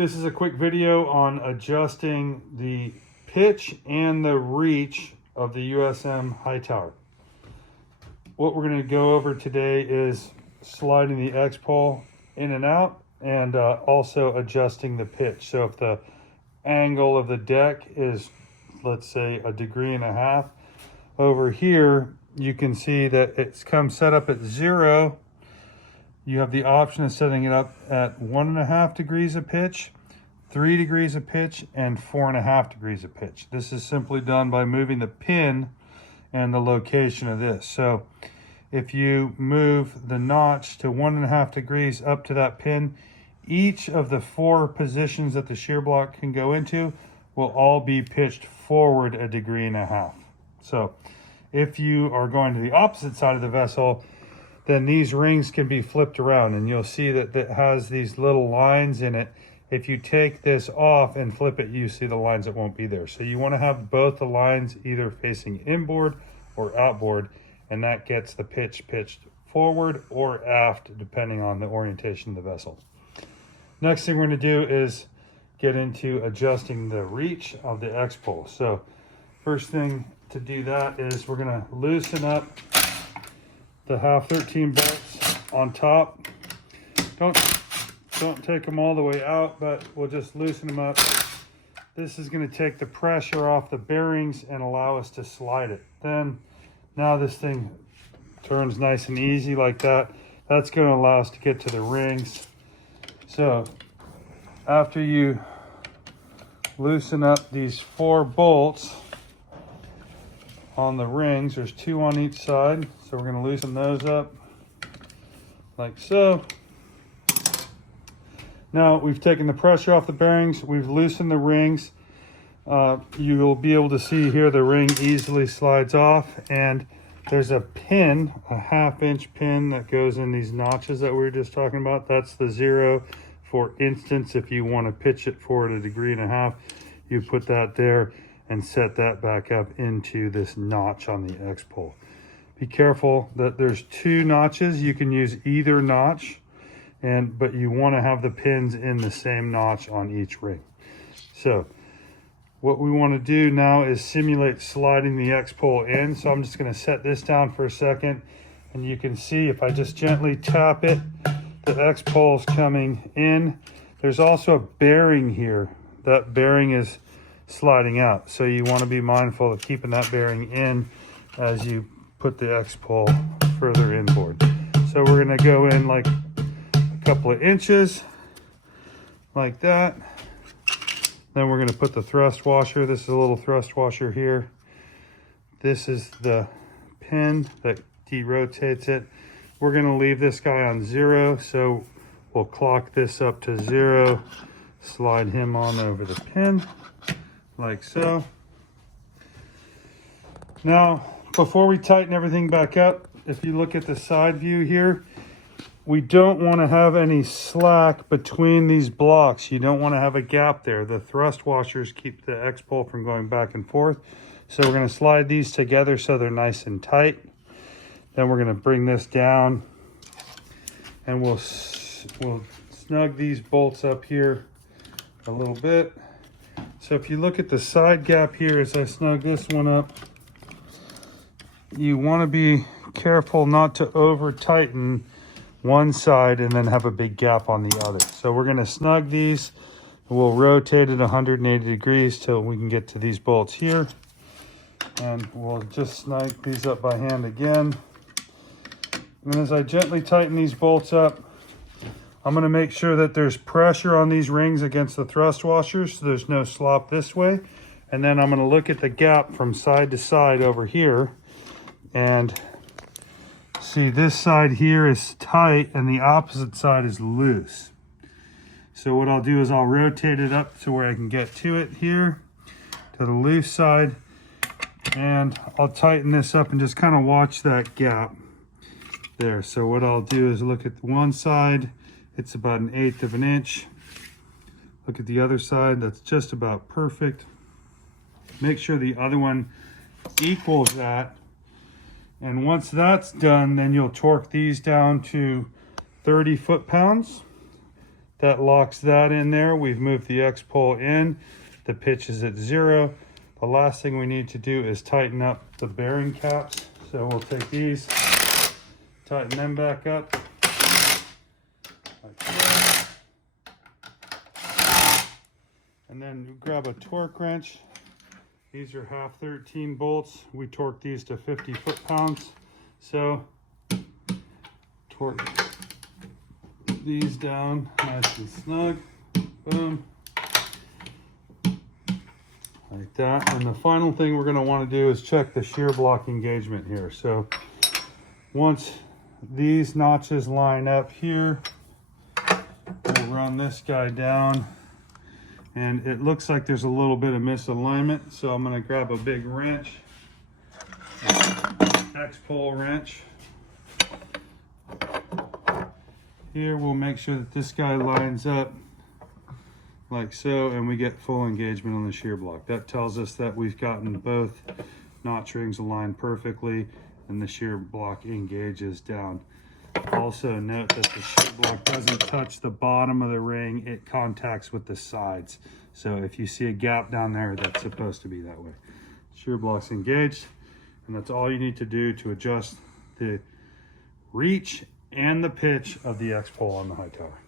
This is a quick video on adjusting the pitch and the reach of the USM Hightower. What we're going to go over today is sliding the X-pole in and out and also adjusting the pitch. So if the angle of the deck is, let's say, 1.5 degrees, over here you can see that it's set up at 0. You have the option of setting it up at 1.5 degrees of pitch, 3 degrees of pitch, and 4.5 degrees of pitch. This is simply done by moving the pin and the location of this. So if you move the notch to 1.5 degrees up to that pin, each of the 4 positions that the shear block can go into will all be pitched forward 1.5 degrees. So if you are going to the opposite side of the vessel, then these rings can be flipped around, and you'll see that it has these little lines in it. If you take this off and flip it, you see the lines that won't be there. So you want to have both the lines either facing inboard or outboard, and that gets the pitch pitched forward or aft depending on the orientation of the vessel. Next thing we're going to do is get into adjusting the reach of the X-pole. So first thing to do that is we're going to loosen up the 1/2-13 bolts on top. Don't take them all the way out, but we'll just loosen them up. This is going to take the pressure off the bearings and allow us to slide it. Then now this thing turns nice and easy like that. That's going to allow us to get to the rings. So after you loosen up these 4 bolts on the rings, there's 2 on each side, so we're going to loosen those up like so. Now we've taken the pressure off the bearings, we've loosened the rings. You will be able to see here the ring easily slides off, and there's a pin, a 1/2-inch pin that goes in these notches that we were just talking about. That's the 0. For instance, if you want to pitch it forward 1.5 degrees, you put that there and set that back up into this notch on the X-pole. Be careful that there's 2 notches. You can use either notch, but you want to have the pins in the same notch on each ring. So what we want to do now is simulate sliding the X-pole in. So I'm just going to set this down for a second, and you can see if I just gently tap it, the X-pole is coming in. There's also a bearing here. That bearing is sliding out, so you want to be mindful of keeping that bearing in as you put the X-pole further inboard. So we're going to go in like a couple of inches like that. Then we're going to put the thrust washer. This is a little thrust washer here. This is the pin that derotates it. We're going to leave this guy on 0, so we'll clock this up to 0, slide him on over the pin like so. Now before we tighten everything back up, if you look at the side view here, we don't want to have any slack between these blocks. You don't want to have a gap there. The thrust washers keep the X-pole from going back and forth. So we're going to slide these together so they're nice and tight. Then we're going to bring this down, and we'll snug these bolts up here a little bit. So if you look at the side gap here as I snug this one up, you want to be careful not to over tighten one side and then have a big gap on the other. So we're going to snug these. We'll rotate it 180 degrees till we can get to these bolts here. And we'll just snug these up by hand again. And as I gently tighten these bolts up, I'm going to make sure that there's pressure on these rings against the thrust washers so there's no slop this way. And then I'm going to look at the gap from side to side over here and see this side here is tight and the opposite side is loose. So what I'll do is I'll rotate it up to where I can get to it here, to the loose side, and I'll tighten this up and just kind of watch that gap there. So what I'll do is look at one side, it's about 1/8 of an inch. Look at the other side, that's just about perfect. Make sure the other one equals that. And once that's done, then you'll torque these down to 30 foot-pounds. That locks that in there. We've moved the X-pole in. The pitch is at 0. The last thing we need to do is tighten up the bearing caps. So we'll take these, tighten them back up. Like that. And then grab a torque wrench. These are 1/2 13 bolts. We torque these to 50 foot-pounds. So torque these down nice and snug. Boom. Like that. And the final thing we're going to want to do is check the shear block engagement here. So once these notches line up here, we'll run this guy down. And it looks like there's a little bit of misalignment. So I'm going to grab a big wrench, X-pole wrench. Here we'll make sure that this guy lines up like so, and we get full engagement on the shear block. That tells us that we've gotten both notch rings aligned perfectly and the shear block engages down. Also note that the shear block doesn't touch the bottom of the ring, it contacts with the sides. So if you see a gap down there, that's supposed to be that way. Shear block's engaged, and that's all you need to do to adjust the reach and the pitch of the X-pole on the high tower.